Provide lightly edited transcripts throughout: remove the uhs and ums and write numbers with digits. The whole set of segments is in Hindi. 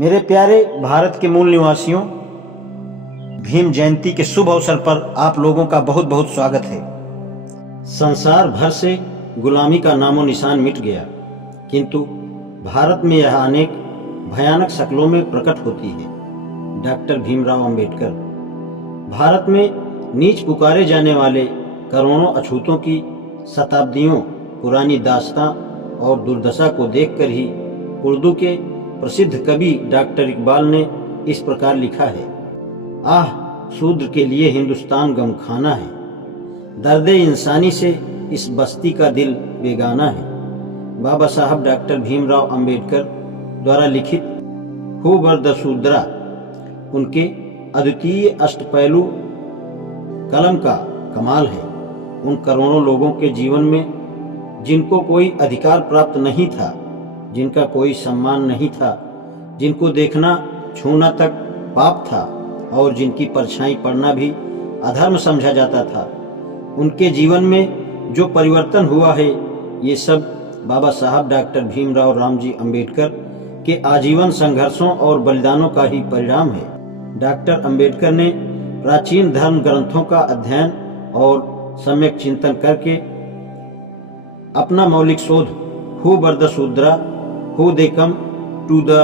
मेरे प्यारे भारत के मूल निवासियों, भीम जयंती के शुभ अवसर पर आप लोगों का बहुत बहुत स्वागत है। संसार भर से गुलामी का नामो निशान मिट गया, किंतु भारत में यह अनेक भयानक शक्लों में प्रकट होती है। डॉक्टर भीमराव अंबेडकर। भारत में नीच पुकारे जाने वाले करोड़ों अछूतों की शताब्दियों पुरानी दास्तां और दुर्दशा को देखकर ही उर्दू के प्रसिद्ध कवि डॉक्टर इकबाल ने इस प्रकार लिखा है, आह शूद्र के लिए हिंदुस्तान गमखाना है, दर्दे इंसानी से इस बस्ती का दिल बेगाना है। बाबा साहब डॉक्टर भीमराव अंबेडकर द्वारा लिखित हू बर द शूद्रा उनके अद्वितीय अष्टपहलू कलम का कमाल है। उन करोड़ों लोगों के जीवन में जिनको कोई अधिकार प्राप्त नहीं था, जिनका कोई सम्मान नहीं था, जिनको देखना छूना तक पाप था और जिनकी परछाई पड़ना भी अधर्म समझा जाता था, उनके जीवन में जो परिवर्तन हुआ है, ये सब बाबा साहब डॉक्टर भीमराव रामजी अंबेडकर के आजीवन संघर्षों और बलिदानों का ही परिणाम है। डॉक्टर अंबेडकर ने प्राचीन धर्म ग्रंथों का अध्ययन और सम्यक चिंतन करके अपना मौलिक शोध who were the Shudras how they came to the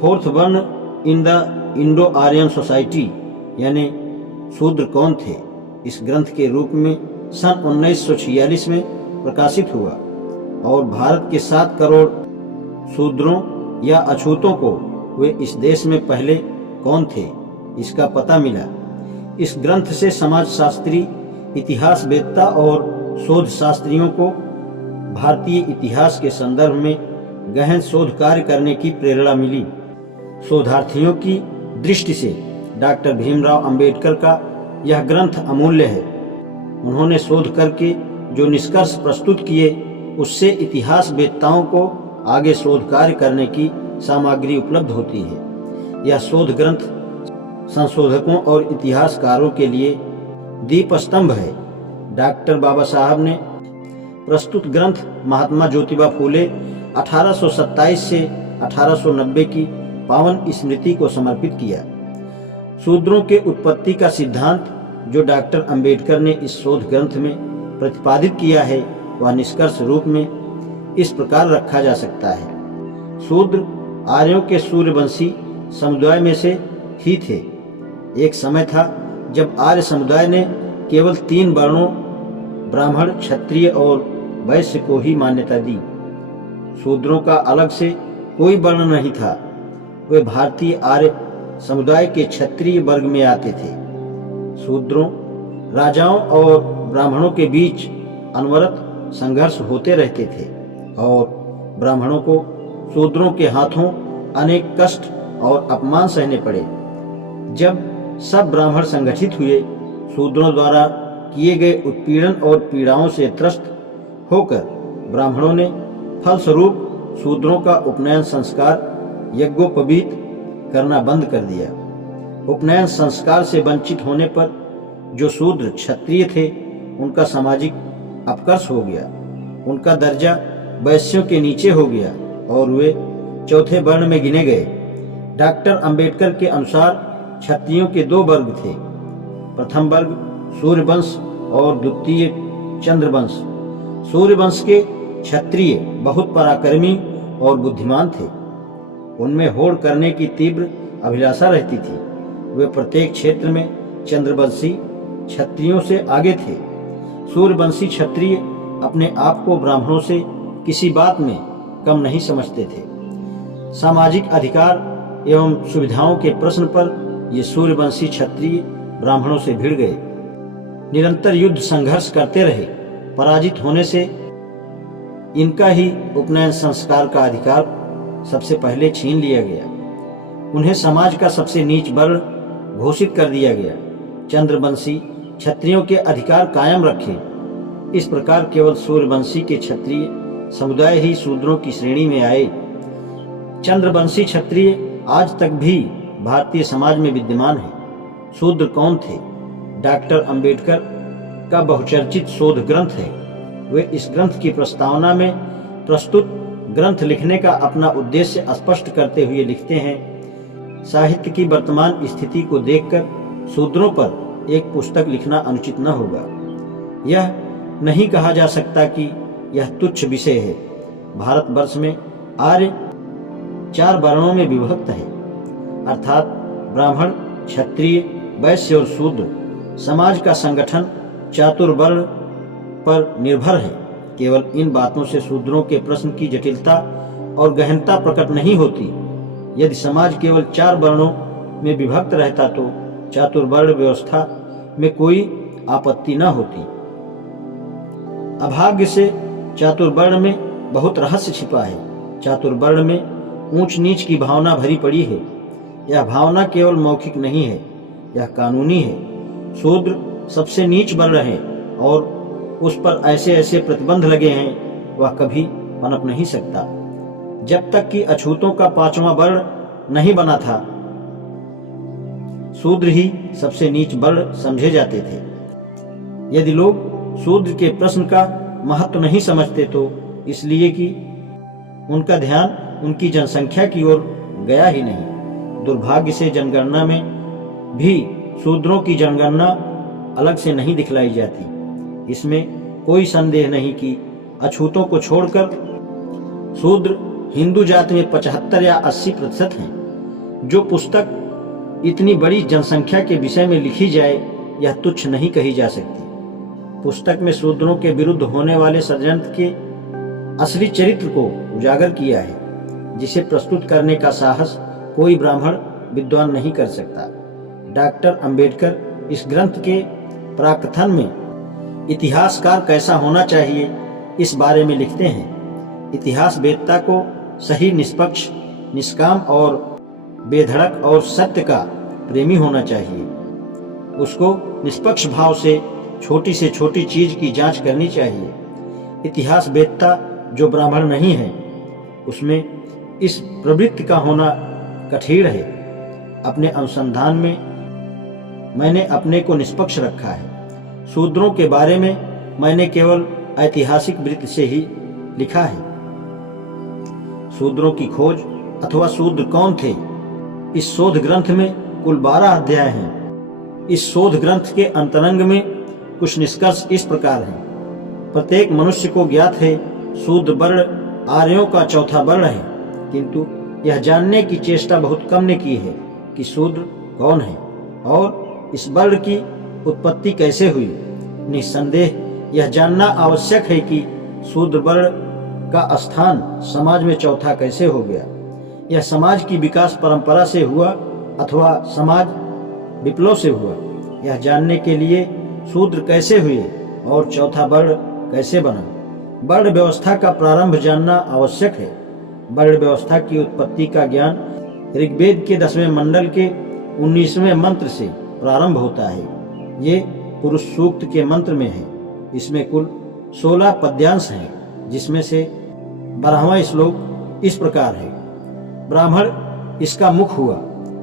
fourth varna in the Indo Aryan society यानी शूद्र कौन थे, इस ग्रंथ के रूप में सन 1946 में प्रकाशित हुआ और भारत के 7 करोड़ शूद्रों या अछूतों को वे इस देश में पहले कौन थे इसका पता मिला। इस ग्रंथ से समाज शास्त्री, इतिहासवेत्ता और शोध शास्त्रियों को भारतीय इतिहास के संदर्भ में गहन शोध कार्य करने की प्रेरणा मिली। शोधार्थियों की दृष्टि से डॉक्टर भीमराव अंबेडकर का यह ग्रंथ अमूल्य है। उन्होंने शोध करके जो निष्कर्ष प्रस्तुत किए, उससे इतिहासवेत्ताओं को आगे शोध कार्य करने की सामग्री उपलब्ध होती है। यह शोध ग्रंथ संशोधकों और इतिहासकारों के लिए दीप स्तंभ है। डॉक्टर बाबा साहब ने प्रस्तुत ग्रंथ महात्मा ज्योतिबा फूले 1827 से 1890 की पावन स्मृति को समर्पित किया। शूद्रों के उत्पत्ति का सिद्धांत जो डॉक्टर अंबेडकर ने इस शोध ग्रंथ में प्रतिपादित किया है, वह निष्कर्ष रूप में इस प्रकार रखा जा सकता है। शूद्र आर्यों के सूर्यवंशी समुदाय में से ही थे। एक समय था जब आर्य समुदाय ने केवल 3 वर्णों ब्राह्मण, क्षत्रिय और वैश्य को ही मान्यता दी। शूद्रों का अलग से कोई वर्ण नहीं था। वे भारतीय आर्य समुदाय के क्षत्रिय वर्ग में आते थे। शूद्रों, राजाओं और ब्राह्मणों के बीच अनवरत संघर्ष होते रहते थे और ब्राह्मणों को शूद्रों के हाथों अनेक कष्ट और अपमान सहने पड़े। जब सब ब्राह्मण संगठित हुए, शूद्रों द्वारा किए गए उत्पीड़न और पीड़ाओं से त्रस्त होकर ब्राह्मणों ने फलस्वरूप शूद्रों का उपनयन संस्कार यज्ञोपवीत करना बंद कर दिया। उपनयन संस्कार से वंचित होने पर जो शूद्र क्षत्रिय थे, उनका सामाजिक अपकर्ष हो गया, उनका दर्जा वैश्यों के नीचे हो गया और वे चौथे वर्ण में गिने गए। डॉक्टर अंबेडकर के अनुसार क्षत्रियों के 2 वर्ग थे। प्रथम वर्ग सूर्यवंश और द्वितीय चंद्रवंश। सूर्यवंश के क्षत्रिय बहुत पराक्रमी और बुद्धिमान थे। उनमें होड़ करने की तीव्र अभिलाषा रहती थी। वे प्रत्येक क्षेत्र में चंद्रवंशी क्षत्रियों से आगे थे। सूर्यवंशी क्षत्रिय अपने आप को ब्राह्मणों से किसी बात में कम नहीं समझते थे। सामाजिक अधिकार एवं सुविधाओं के प्रश्न पर ये सूर्यवंशी क्षत्रिय ब्राह्मणों से भिड़ गए। निरंतर युद्ध संघर्ष करते रहे। पराजित होने से इनका ही उपनयन संस्कार का अधिकार सबसे पहले छीन लिया गया। उन्हें समाज का सबसे नीच वर्ण घोषित कर दिया गया। चंद्रवंशी क्षत्रियों के अधिकार कायम रखे। इस प्रकार केवल सूर्यवंशी के क्षत्रिय समुदाय ही शूद्रों की श्रेणी में आए। चंद्रवंशी क्षत्रिय आज तक भी भारतीय समाज में विद्यमान है। शूद्र कौन थे? डॉक्टर अंबेडकर का बहुचर्चित शोध ग्रंथ है। वे इस ग्रंथ की प्रस्तावना में प्रस्तुत ग्रंथ लिखने का अपना उद्देश्य स्पष्ट करते हुए लिखते हैं, साहित्य की वर्तमान स्थिति को देखकर शूद्रों पर एक पुस्तक लिखना अनुचित न होगा। यह नहीं कहा जा सकता कि यह तुच्छ विषय है। भारतवर्ष में आर्य 4 वर्णों में विभक्त है, अर्थात ब्राह्मण, क्षत्रिय, वैश्य और शूद्र। समाज का संगठन चातुर्वर्ण पर निर्भर है। केवल इन बातों से शूद्रों के प्रश्न की जटिलता और गहनता प्रकट नहीं होती। यदि समाज केवल 4 वर्णों में विभक्त रहता तो चातुर्वर्ण व्यवस्था में कोई आपत्ति न होती। अभाग्य से चातुर्वर्ण में बहुत रहस्य छिपा है। चातुर्वर्ण में ऊंच नीच की भावना भरी पड़ी है। यह भावना केवल मौखिक नहीं है, यह कानूनी है। शूद्र सबसे नीच वर्ण है और उस पर ऐसे ऐसे प्रतिबंध लगे हैं, वह कभी पनप नहीं सकता। जब तक कि अछूतों का 5वां वर्ण नहीं बना था, शूद्र ही सबसे नीच वर्ण समझे जाते थे। यदि लोग शूद्र के प्रश्न का महत्व नहीं समझते तो इसलिए कि उनका ध्यान उनकी जनसंख्या की ओर गया ही नहीं। दुर्भाग्य से जनगणना में भी शूद्रों की जनगणना अलग से नहीं दिखलाई जाती। इसमें कोई संदेह नहीं कि अछूतों को छोड़कर शूद्र हिंदू जाति में 75 या 80% हैं। जो पुस्तक इतनी बड़ी जनसंख्या के विषय में लिखी जाए, यह तुच्छ नहीं कही जा सकती। पुस्तक में शूद्रों के विरुद्ध होने वाले षड्यंत्र के असली चरित्र को उजागर किया है, जिसे प्रस्तुत करने का साहस कोई ब्राह्मण विद्वान नहीं कर सकता। डॉक्टर अंबेडकर इस ग्रंथ के प्राकथन में इतिहासकार कैसा होना चाहिए इस बारे में लिखते हैं। इतिहास वेदता को सही, निष्पक्ष, निष्काम और बेधड़क और सत्य का प्रेमी होना चाहिए। उसको निष्पक्ष भाव से छोटी से छोटी चीज की जांच करनी चाहिए। इतिहास वेदता जो ब्राह्मण नहीं है, उसमें इस प्रवृत्ति का होना कठिन है। अपने अनुसंधान में मैंने अपने को निष्पक्ष रखा है। शूद्रों के बारे में मैंने केवल ऐतिहासिक वृत्त से ही लिखा है। शूद्रों की खोज अथवा शूद्र कौन थे, इस शोध ग्रंथ में कुल 12 अध्याय हैं। इस शोध ग्रंथ के अंतरंग में कुछ निष्कर्ष इस प्रकार हैं। प्रत्येक मनुष्य को ज्ञात है शूद्र वर्ण आर्यों का 4था वर्ण है, किंतु यह जानने की चेष्टा बहुत कम ने की है कि शूद्र कौन है और इस वर्ण की उत्पत्ति कैसे हुई। निस्संदेह यह जानना आवश्यक है कि शूद्र वर्ण का स्थान समाज में 4था कैसे हो गया। यह समाज की विकास परंपरा से हुआ अथवा समाज विप्लव से हुआ। यह जानने के लिए शूद्र कैसे हुए और 4था वर्ण कैसे बना। वर्ण व्यवस्था का प्रारंभ जानना आवश्यक है। वर्ण व्यवस्था की उत्पत्ति का ज्ञान ऋग्वेद के 10वें मंडल के 19वें मंत्र से प्रारंभ होता है। ये पुरुष सूक्त के मंत्र में है। इसमें कुल 16 पद्यांश हैं, जिसमें से 12वां श्लोक इस प्रकार है। ब्राह्मण इसका मुख हुआ,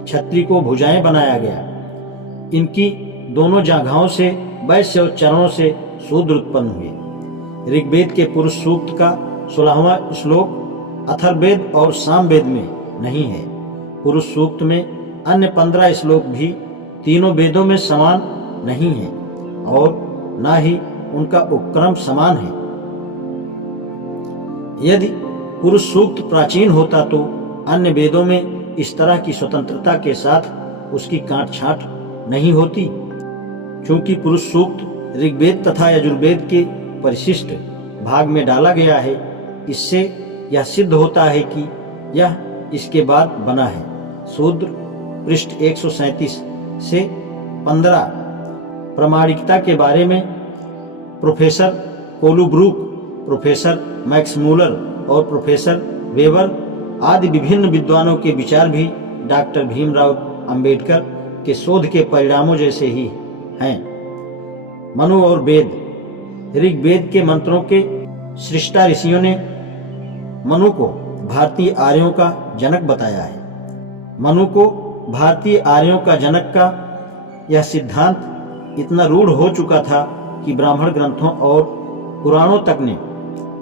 क्षत्रिय को भुजाएं बनाया गया। इनकी दोनों जांघाओं से वैश्य और चरणों से शूद्र उत्पन्न हुए। ऋग्वेद के पुरुष सूक्त का 16वां श्लोक अथर्ववेद और सामवेद में नहीं है। पुरुष सूक्त में अन्य 15 श्लोक भी तीनों वेदों में समान नहीं है और न ही उनका उपक्रम समान है। यदि पुरुष सूक्त प्राचीन होता तो अन्य वेदों में इस तरह की स्वतंत्रता के साथ उसकी काट छांट नहीं होती। क्योंकि पुरुष सूक्त ऋग्वेद तथा यजुर्वेद के परिशिष्ट भाग में डाला गया है, इससे यह सिद्ध होता है कि यह इसके बाद बना है। शूद्र पृष्ठ 137 से 15 प्रामाणिकता के बारे में प्रोफेसर कोलुब्रुक, प्रोफेसर मैक्स मूलर और प्रोफेसर वेबर आदि विभिन्न विद्वानों के विचार भी डॉक्टर भीमराव अंबेडकर के शोध के परिणामों जैसे ही हैं। मनु और वेद। ऋग्वेद के मंत्रों के सृष्टा ऋषियों ने मनु को भारतीय आर्यों का जनक बताया है। मनु को भारतीय आर्यों का जनक का यह सिद्धांत इतना रूढ़ हो चुका था कि ब्राह्मण ग्रंथों और पुराणों तक ने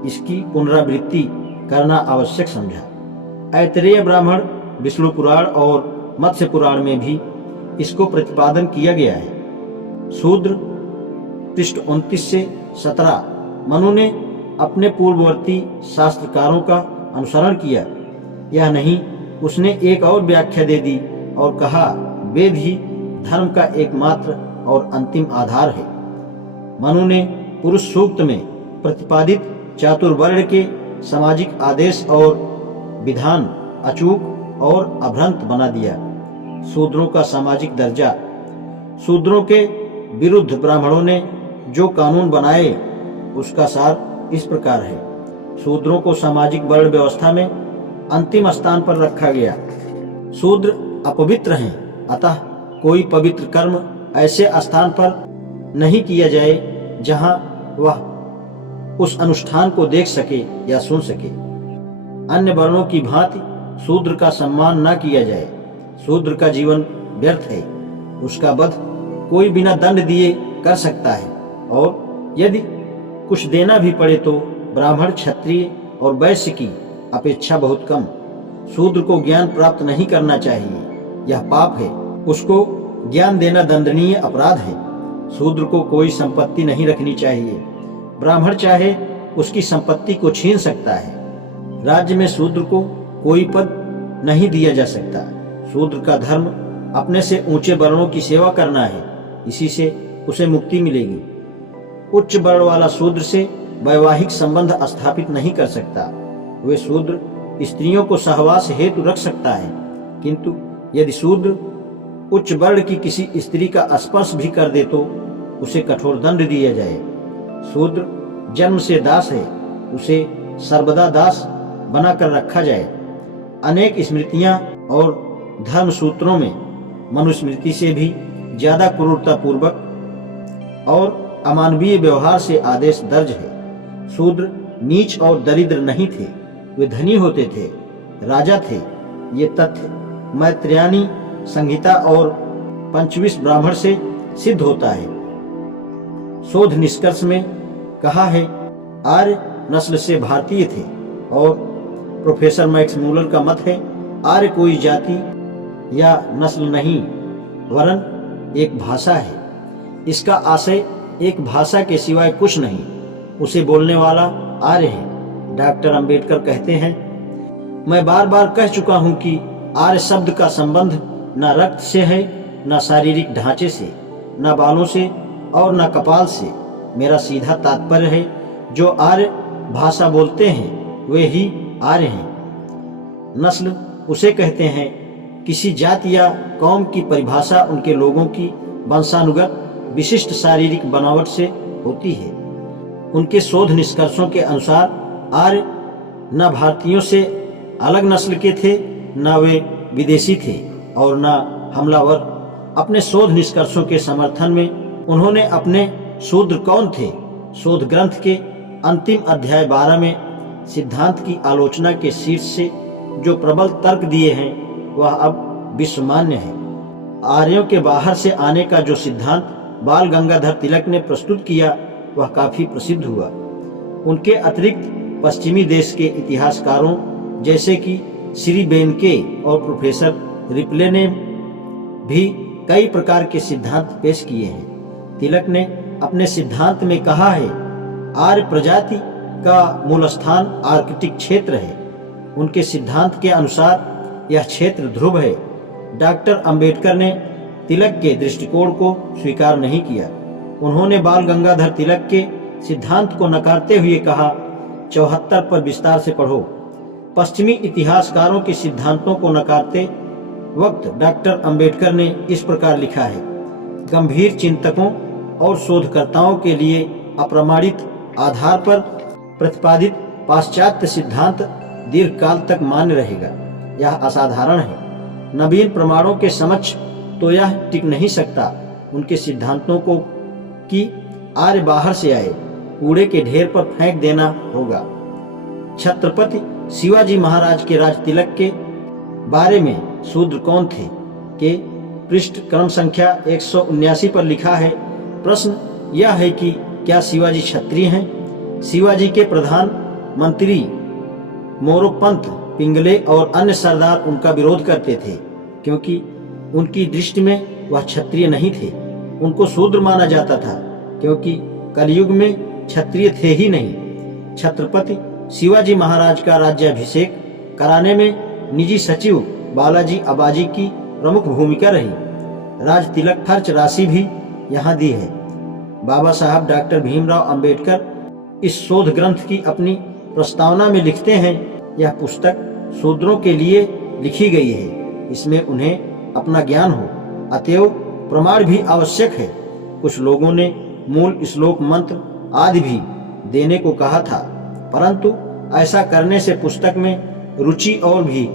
इसकी पुनरावृत्ति करना आवश्यक समझा। ऐतरेय ब्राह्मण, विष्णु पुराण और मत्स्य पुराण में भी इसको प्रतिपादन किया गया है। शूद्र पृष्ठ 29 से 17। मनु ने अपने पूर्ववर्ती शास्त्रकारों का अनुसरण किया। यह नहीं, उसने एक और व्याख्या दे दी और कहा वेद ही धर्म का एकमात्र और अंतिम आधार है। मनु ने पुरुष सूक्त में प्रतिपादित चातुर्वर्ण के सामाजिक आदेश और विधान अचूक और अभ्रंत बना दिया। शूद्रों का सामाजिक दर्जा। शूद्रों के विरुद्ध ब्राह्मणों ने जो कानून बनाए उसका सार इस प्रकार है। शूद्रों को सामाजिक वर्ण व्यवस्था में अंतिम स्थान पर रखा गया। शूद्र अपवित्र हैं, अतः कोई पवित्र कर्म ऐसे स्थान पर नहीं किया जाए जहां वह उस अनुष्ठान को देख सके या सुन सके। अन्य वर्णों की भांति शूद्र का सम्मान न किया जाए। शूद्र का जीवन व्यर्थ है, उसका वध कोई बिना दंड दिए कर सकता है, और यदि कुछ देना भी पड़े तो ब्राह्मण, क्षत्रिय और वैश्य की अपेक्षा बहुत कम। शूद्र को ज्ञान प्राप्त नहीं करना चाहिए, यह पाप है। उसको ज्ञान देना दंडनीय अपराध है। शूद्र को कोई संपत्ति नहीं रखनी चाहिए। ब्राह्मण चाहे उसकी संपत्ति को छीन सकता है। राज्य में शूद्र को कोई पद नहीं दिया जा सकता। शूद्र का धर्म अपने से ऊंचे वर्णों की सेवा करना है, इसी से उसे मुक्ति मिलेगी। उच्च वर्ण वाला शूद्र से वैवाहिक संबंध स्थापित नहीं कर सकता। वे शूद्र स्त्रियों को सहवास हेतु रख सकता है, किंतु यदि शूद्र उच्च वर्ण की किसी स्त्री का स्पर्श भी कर दे तो उसे कठोर दंड दिया जाए। शूद्र जन्म से दास है, उसे सर्वदा दास बनाकर रखा जाए। अनेक स्मृतियां और धर्म सूत्रों में मनुस्मृति से भी ज्यादा क्रूरतापूर्वक और अमानवीय व्यवहार से आदेश दर्ज है। शूद्र नीच और दरिद्र नहीं थे, वे धनी होते थे, राजा थे। ये तथ्य मैत्रेयानी संहिता और पंचविश ब्राह्मण से सिद्ध होता है। शोध निष्कर्ष में कहा है आर्य नस्ल से भारतीय थे, और प्रोफेसर मैक्स मूलर का मत है आर्य कोई जाति या नस्ल नहीं वरन एक भाषा है। इसका आशय एक भाषा के सिवाय कुछ नहीं, उसे बोलने वाला आर्य है। डॉक्टर अंबेडकर कहते हैं, मैं बार बार कह चुका हूं कि आर्य शब्द का संबंध न रक्त से है, न शारीरिक ढांचे से, न बालों से और न कपाल से। मेरा सीधा तात्पर्य है जो आर्य भाषा बोलते हैं वे ही आर्य हैं। नस्ल उसे कहते हैं किसी जाति या कौम की परिभाषा उनके लोगों की वंशानुगत विशिष्ट शारीरिक बनावट से होती है। उनके शोध निष्कर्षों के अनुसार आर्य न भारतीयों से अलग नस्ल के थे, न वे विदेशी थे और न हमलावर। अपने शोध निष्कर्षों के समर्थन में उन्होंने अपने शूद्र कौन थे शोध ग्रंथ के अंतिम अध्याय 12 में सिद्धांत की आलोचना के शीर्ष से जो प्रबल तर्क दिए हैं वह अब विश्वमान्य है। आर्यों के बाहर से आने का जो सिद्धांत बाल गंगाधर तिलक ने प्रस्तुत किया वह काफी प्रसिद्ध हुआ। उनके अतिरिक्त पश्चिमी देश के इतिहासकारों जैसे कि श्री बेनके और प्रोफेसर रिप्ले ने भी कई प्रकार के सिद्धांत पेश किए हैं। तिलक ने अपने सिद्धांत में कहा है आर्य प्रजाति का मूल स्थान आर्कटिक क्षेत्र है। उनके सिद्धांत के अनुसार यह क्षेत्र ध्रुव है। डॉक्टर अंबेडकर ने तिलक के दृष्टिकोण को स्वीकार नहीं किया। उन्होंने बाल गंगाधर तिलक के सिद्धांत को नकारते हुए कहा 74 पर विस्तार से पढ़ो। पश्चिमी इतिहासकारों के सिद्धांतों को नकारते वक्त डॉक्टर अंबेडकर ने इस प्रकार लिखा है, गंभीर चिंतकों और शोधकर्ताओं के लिए अप्रमाणित आधार पर प्रतिपादित पाश्चात्य सिद्धांत दीर्घकाल तक मान्य रहेगा। यह असाधारण है। नवीन प्रमाणों के समक्ष तो यह टिक नहीं सकता। उनके सिद्धांतों को कि आर्य बाहर से आए कूड़े के ढेर पर फेंक देना होगा। छत्रपति शिवाजी महाराज के राज तिलक के बारे में शूद्र कौन थे के पृष्ठ क्रम संख्या 179 पर लिखा है, प्रश्न यह है कि क्या शिवाजी क्षत्रिय हैं? शिवाजी के प्रधान मंत्री मोरोपंत, पिंगले और अन्य सरदार उनका विरोध करते थे, क्योंकि उनकी दृष्टि में वह क्षत्रिय नहीं थे। उनको शूद्र माना जाता था, क्योंकि कलयुग में क्षत्रिय थे ही नहीं। छत्रपति शिवाजी महाराज का राज्याभिषेक कराने में निजी सचिव बालाजी अबाजी की प्रमुख भूमिका रही। राज तिलक खर्च राशि भी यहाँ दी है। बाबा साहब डॉक्टर भीमराव अंबेडकर इस शोध ग्रंथ की अपनी प्रस्तावना में लिखते हैं, यह पुस्तक शूद्रों के लिए लिखी गई है, इसमें उन्हें अपना ज्ञान हो, अतएव प्रमाण भी आवश्यक है। कुछ लोगों ने मूल श्लोक मंत्र आदि भी देने को कहा था, परंतु ऐसा करने से पुस्तक में रुचि और भी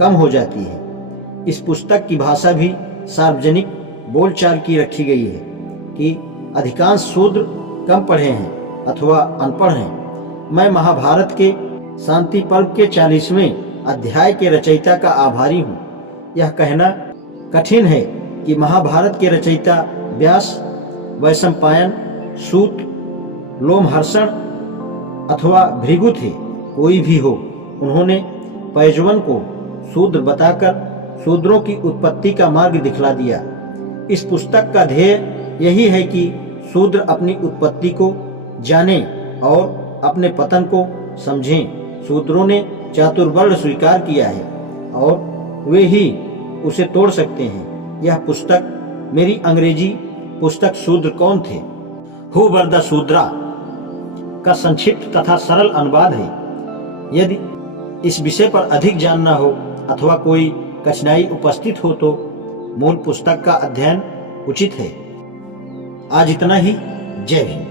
कम हो जाती है। इस पुस्तक की भाषा भी सार्वजनिक बोलचाल की रखी गई है कि अधिकांश शूद्र कम पढ़े हैं अथवा अनपढ़ हैं। मैं महाभारत के शांति पर्व के 40वें अध्याय के रचयिता का आभारी हूँ। यह कहना कठिन है कि महाभारत के रचयिता व्यास, वैशंपायन, सूत, लोमहर्षण अथवा भृगु थे। कोई भी हो, उन्होंने पैजवन को शूद्र बताकर शूद्रों की उत्पत्ति का मार्ग दिखला दिया। इस पुस्तक का ध्येय यही है कि शूद्र अपनी उत्पत्ति को जाने और अपने पतन को समझें। शूद्रों ने चातुर्वर्ण स्वीकार किया है और वे ही उसे तोड़ सकते हैं। यह पुस्तक मेरी अंग्रेजी पुस्तक शूद्र कौन थे, हु वर द शूद्रा का संक्षिप्त तथा सरल अनुवाद है। यदि इस विषय पर अधिक जानना हो अथवा कोई कठिनाई उपस्थित हो तो मूल पुस्तक का अध्ययन उचित है। आज इतना ही। जय हिंद।